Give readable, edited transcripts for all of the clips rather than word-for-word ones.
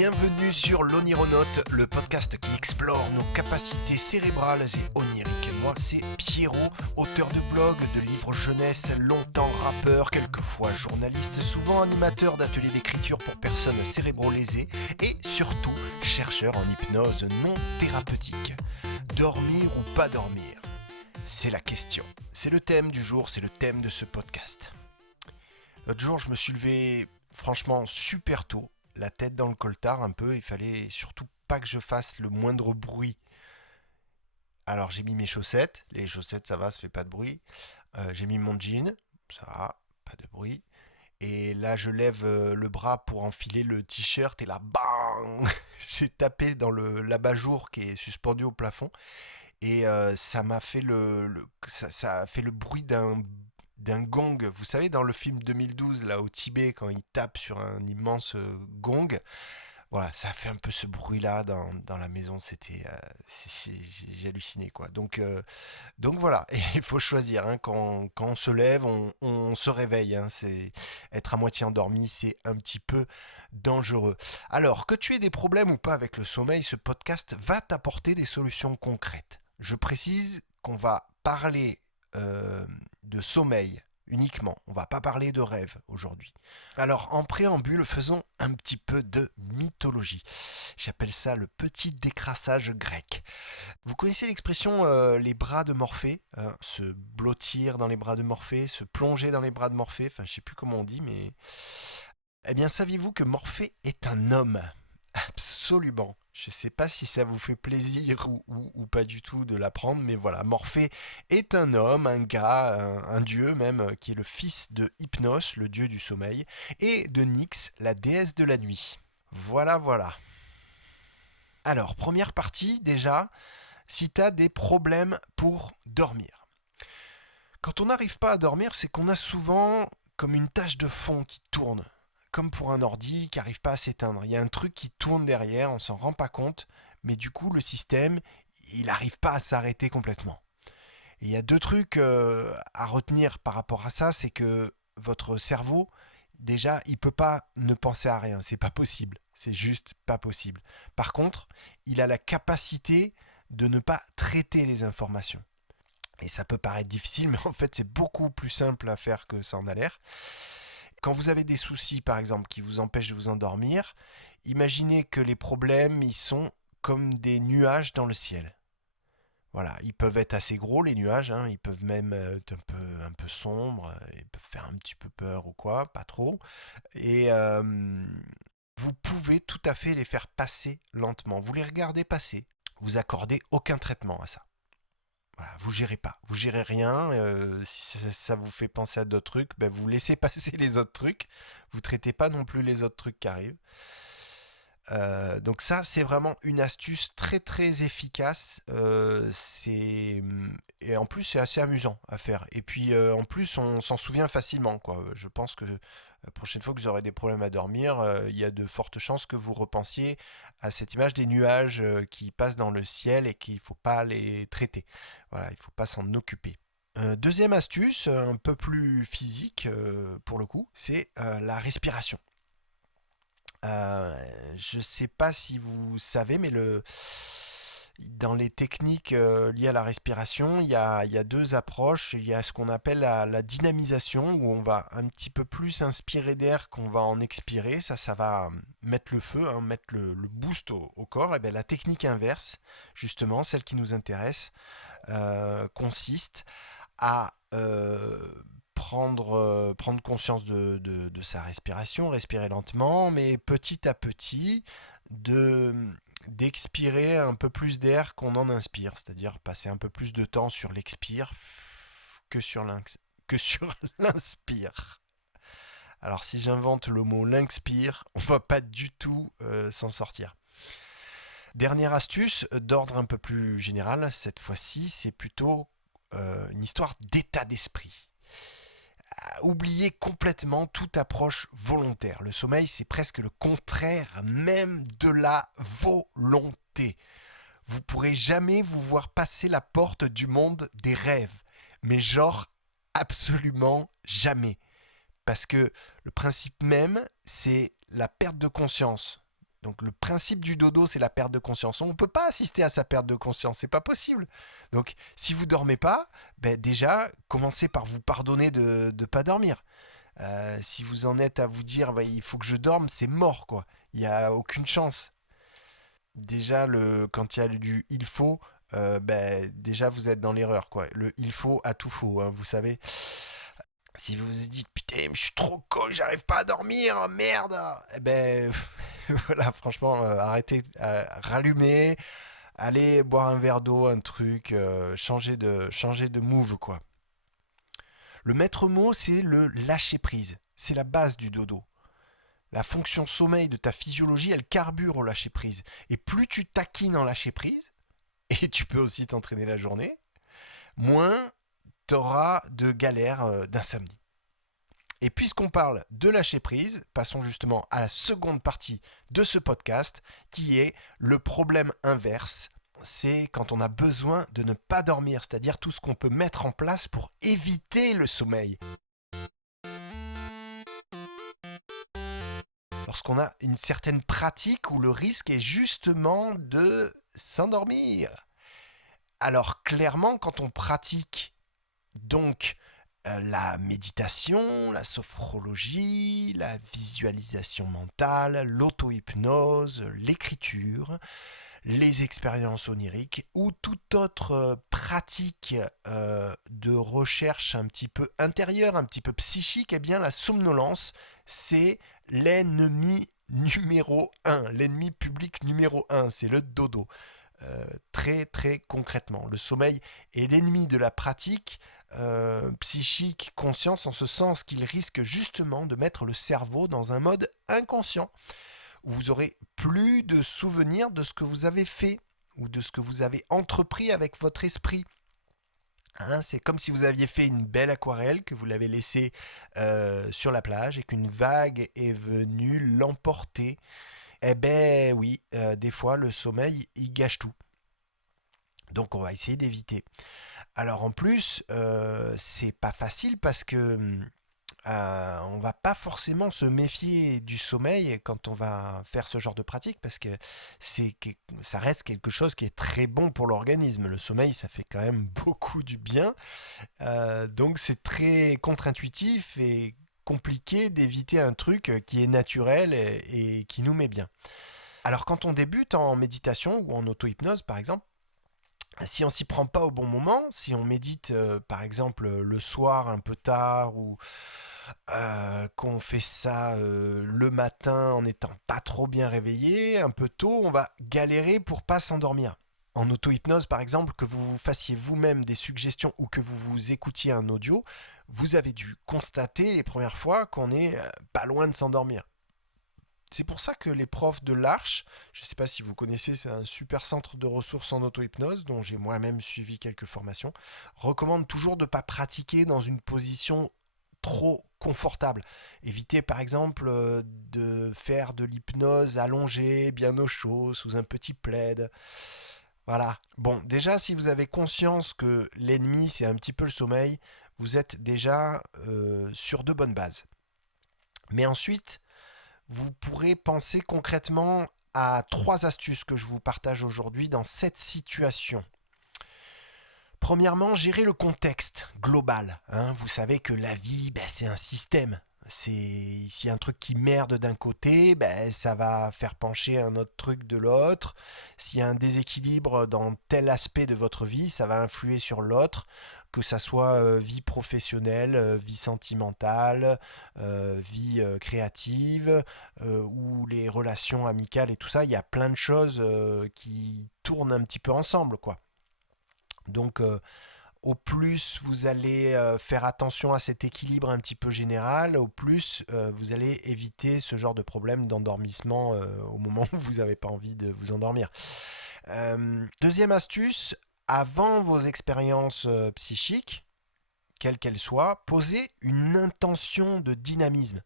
Bienvenue sur l'Onironaute, le podcast qui explore nos capacités cérébrales et oniriques. Moi, c'est Pierrot, auteur de blog, de livres jeunesse, longtemps rappeur, quelquefois journaliste, souvent animateur d'ateliers d'écriture pour personnes cérébro-lésées et surtout chercheur en hypnose non thérapeutique. Dormir ou pas dormir ? C'est la question. C'est le thème du jour, c'est le thème de ce podcast. L'autre jour, je me suis levé franchement super tôt, la tête dans le coltard un peu, il fallait surtout pas que je fasse le moindre bruit. Alors j'ai mis mes chaussettes, les chaussettes ça va, ça fait pas de bruit. J'ai mis mon jean, ça va, pas de bruit. Et là je lève le bras pour enfiler le t-shirt et là bang j'ai tapé dans l'abat-jour qui est suspendu au plafond. Et ça m'a fait ça a fait le bruit d'un gong. Vous savez, dans le film 2012, là, au Tibet, quand il tape sur un immense gong, voilà, ça a fait un peu ce bruit-là dans la maison. J'ai halluciné, quoi. Donc voilà, et il faut choisir, hein. Quand on se lève, on se réveille, hein. Être à moitié endormi, c'est un petit peu dangereux. Alors, que tu aies des problèmes ou pas avec le sommeil, ce podcast va t'apporter des solutions concrètes. Je précise qu'on va parler de sommeil uniquement. On va pas parler de rêve aujourd'hui. Alors, en préambule, faisons un petit peu de mythologie. J'appelle ça le petit décrassage grec. Vous connaissez l'expression les bras de Morphée, hein, se blottir dans les bras de Morphée, se plonger dans les bras de Morphée, enfin je sais plus comment on dit, mais... Eh bien, saviez-vous que Morphée est un homme ? Absolument. Je ne sais pas si ça vous fait plaisir ou pas du tout de l'apprendre, mais voilà, Morphée est un homme, un gars, un dieu même, qui est le fils de Hypnos, le dieu du sommeil, et de Nyx, la déesse de la nuit. Voilà. Alors, première partie déjà, si tu as des problèmes pour dormir. Quand on n'arrive pas à dormir, c'est qu'on a souvent comme une tache de fond qui tourne. Comme pour un ordi qui n'arrive pas à s'éteindre. Il y a un truc qui tourne derrière, on s'en rend pas compte, mais du coup le système, il n'arrive pas à s'arrêter complètement. Et il y a deux trucs à retenir par rapport à ça, c'est que votre cerveau, déjà, il peut pas ne penser à rien, c'est pas possible, c'est juste pas possible. Par contre, il a la capacité de ne pas traiter les informations. Et ça peut paraître difficile, mais en fait c'est beaucoup plus simple à faire que ça en a l'air. Quand vous avez des soucis, par exemple, qui vous empêchent de vous endormir, imaginez que les problèmes, ils sont comme des nuages dans le ciel. Voilà, ils peuvent être assez gros, les nuages, hein, ils peuvent même être un peu sombres, ils peuvent faire un petit peu peur ou quoi, pas trop. Et vous pouvez tout à fait les faire passer lentement. Vous les regardez passer, vous accordez aucun traitement à ça. Voilà, vous gérez pas, vous gérez rien. Si ça vous fait penser à d'autres trucs, ben vous laissez passer les autres trucs. Vous traitez pas non plus les autres trucs qui arrivent. Donc ça, c'est vraiment une astuce très très efficace. Et en plus, c'est assez amusant à faire. Et puis en plus, on s'en souvient facilement, quoi. Je pense que la prochaine fois que vous aurez des problèmes à dormir, il y a de fortes chances que vous repensiez à cette image des nuages qui passent dans le ciel et qu'il ne faut pas les traiter. Voilà, il ne faut pas s'en occuper. Deuxième astuce, un peu plus physique pour le coup, c'est la respiration. Je ne sais pas si vous savez, mais dans les techniques liées à la respiration, il y a deux approches. Il y a ce qu'on appelle la dynamisation, où on va un petit peu plus inspirer d'air qu'on va en expirer. Ça va mettre le feu, hein, mettre le boost au corps. Et bien, la technique inverse, justement, celle qui nous intéresse, consiste à prendre conscience de sa respiration, respirer lentement, mais petit à petit, d'expirer un peu plus d'air qu'on en inspire, c'est-à-dire passer un peu plus de temps sur l'expire que sur l'inspire. Alors si j'invente le mot l'inspire, on va pas du tout s'en sortir. Dernière astuce, d'ordre un peu plus général, cette fois-ci, c'est plutôt une histoire d'état d'esprit. Oubliez complètement toute approche volontaire. Le sommeil, c'est presque le contraire même de la volonté. Vous pourrez jamais vous voir passer la porte du monde des rêves. Mais genre, absolument jamais. Parce que le principe même, c'est la perte de conscience Donc le principe du dodo, c'est la perte de conscience. On ne peut pas assister à sa perte de conscience, c'est pas possible. Donc si vous dormez pas, déjà, commencez par vous pardonner de ne pas dormir. Si vous en êtes à vous dire il faut que je dorme, c'est mort quoi. Il n'y a aucune chance. Déjà, quand il y a du il faut, déjà vous êtes dans l'erreur quoi. Le il faut à tout faux, hein, vous savez. Si vous vous dites putain, je suis trop con, j'arrive pas à dormir, merde, voilà, franchement, arrêtez, rallumez, allez boire un verre d'eau, un truc, changer de move quoi. Le maître mot, c'est le lâcher prise. C'est la base du dodo. La fonction sommeil de ta physiologie, elle carbure au lâcher prise. Et plus tu taquines en lâcher prise, et tu peux aussi t'entraîner la journée, moins tu auras de galères d'insomnie. Et puisqu'on parle de lâcher prise, passons justement à la seconde partie de ce podcast qui est le problème inverse. C'est quand on a besoin de ne pas dormir, c'est-à-dire tout ce qu'on peut mettre en place pour éviter le sommeil. Lorsqu'on a une certaine pratique où le risque est justement de s'endormir. Alors clairement, quand on pratique donc la méditation, la sophrologie, la visualisation mentale, l'auto-hypnose, l'écriture, les expériences oniriques ou toute autre pratique de recherche un petit peu intérieure, un petit peu psychique, eh bien la somnolence, c'est l'ennemi numéro 1, l'ennemi public numéro 1, c'est le dodo. Très très concrètement, le sommeil est l'ennemi de la pratique psychique, conscience, en ce sens qu'il risque justement de mettre le cerveau dans un mode inconscient, où vous aurez plus de souvenirs de ce que vous avez fait ou de ce que vous avez entrepris avec votre esprit. Hein, c'est comme si vous aviez fait une belle aquarelle, que vous l'avez laissée sur la plage et qu'une vague est venue l'emporter. Eh ben oui, des fois le sommeil il gâche tout. Donc on va essayer d'éviter. Alors en plus, c'est pas facile parce que on va pas forcément se méfier du sommeil quand on va faire ce genre de pratique parce que ça reste quelque chose qui est très bon pour l'organisme. Le sommeil, ça fait quand même beaucoup du bien. Donc c'est très contre-intuitif et compliqué d'éviter un truc qui est naturel et qui nous met bien. Alors quand on débute en méditation ou en auto-hypnose par exemple, si on s'y prend pas au bon moment, si on médite par exemple le soir un peu tard ou qu'on fait ça le matin en n'étant pas trop bien réveillé, un peu tôt, on va galérer pour pas s'endormir. En auto-hypnose par exemple, que vous fassiez vous-même des suggestions ou que vous écoutiez un audio, vous avez dû constater les premières fois qu'on est pas loin de s'endormir. C'est pour ça que les profs de l'Arche, je ne sais pas si vous connaissez, c'est un super centre de ressources en auto-hypnose dont j'ai moi-même suivi quelques formations, recommandent toujours de ne pas pratiquer dans une position trop confortable. Évitez par exemple de faire de l'hypnose allongée, bien au chaud, sous un petit plaid. Voilà. Bon, déjà, si vous avez conscience que l'ennemi, c'est un petit peu le sommeil, vous êtes déjà sur de bonnes bases. Mais ensuite, vous pourrez penser concrètement à 3 astuces que je vous partage aujourd'hui dans cette situation. Premièrement, gérer le contexte global. Vous savez que la vie, c'est un système. S'il y a un truc qui merde d'un côté, ça va faire pencher un autre truc de l'autre. S'il y a un déséquilibre dans tel aspect de votre vie, ça va influer sur l'autre, que ça soit vie professionnelle, vie sentimentale, vie créative, ou les relations amicales et tout ça. Il y a plein de choses qui tournent un petit peu ensemble, quoi. Donc au plus vous allez faire attention à cet équilibre un petit peu général, au plus vous allez éviter ce genre de problème d'endormissement au moment où vous n'avez pas envie de vous endormir. Deuxième astuce, avant vos expériences psychiques, quelles qu'elles soient, posez une intention de dynamisme.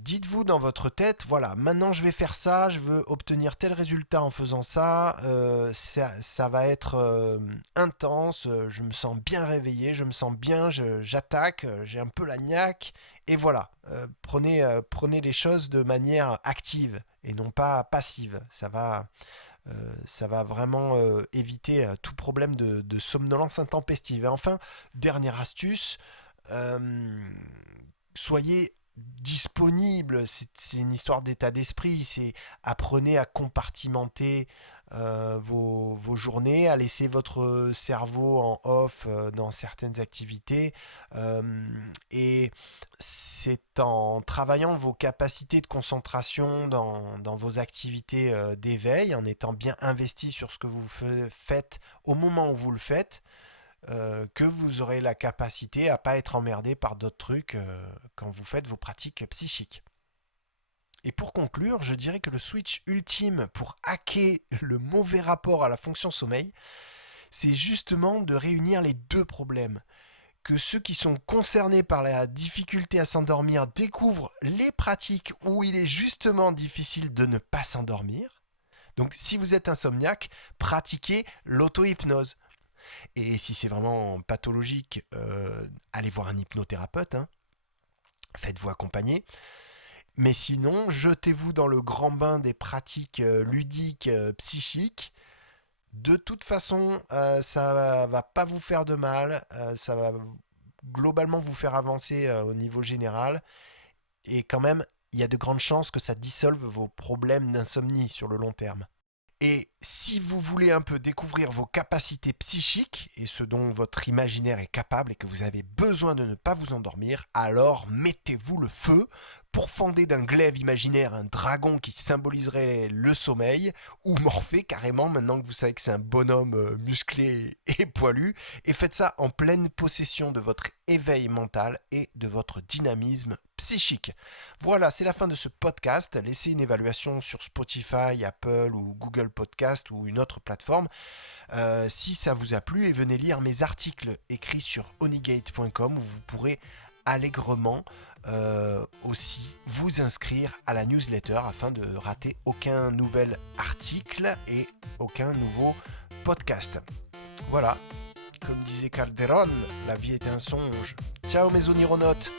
Dites-vous dans votre tête, voilà, maintenant je vais faire ça, je veux obtenir tel résultat en faisant ça, ça va être intense, je me sens bien réveillé, je me sens bien, j'attaque, j'ai un peu la niaque, et voilà, prenez les choses de manière active et non pas passive, ça va vraiment éviter tout problème de somnolence intempestive. Et enfin, dernière astuce, soyez disponible, c'est une histoire d'état d'esprit, c'est apprenez à compartimenter vos journées, à laisser votre cerveau en off dans certaines activités et c'est en travaillant vos capacités de concentration dans vos activités d'éveil, en étant bien investi sur ce que vous faites au moment où vous le faites, que vous aurez la capacité à ne pas être emmerdé par d'autres trucs quand vous faites vos pratiques psychiques. Et pour conclure, je dirais que le switch ultime pour hacker le mauvais rapport à la fonction sommeil, c'est justement de réunir les deux problèmes. Que ceux qui sont concernés par la difficulté à s'endormir découvrent les pratiques où il est justement difficile de ne pas s'endormir. Donc si vous êtes insomniaque, pratiquez l'auto-hypnose. Et si c'est vraiment pathologique, allez voir un hypnothérapeute, hein. Faites-vous accompagner. Mais sinon, jetez-vous dans le grand bain des pratiques ludiques, psychiques. De toute façon, ça va pas vous faire de mal, ça va globalement vous faire avancer au niveau général. Et quand même, il y a de grandes chances que ça dissolve vos problèmes d'insomnie sur le long terme. Et si vous voulez un peu découvrir vos capacités psychiques et ce dont votre imaginaire est capable et que vous avez besoin de ne pas vous endormir, alors mettez-vous le feu pour fonder d'un glaive imaginaire un dragon qui symboliserait le sommeil, ou Morphée carrément maintenant que vous savez que c'est un bonhomme musclé et poilu, et faites ça en pleine possession de votre éveil mental et de votre dynamisme psychique. Voilà, c'est la fin de ce podcast. Laissez une évaluation sur Spotify, Apple ou Google Podcast ou une autre plateforme si ça vous a plu, et venez lire mes articles écrits sur onigate.com où vous pourrez allègrement aussi vous inscrire à la newsletter afin de rater aucun nouvel article et aucun nouveau podcast. Voilà, comme disait Calderon, la vie est un songe. Ciao mes onironautes.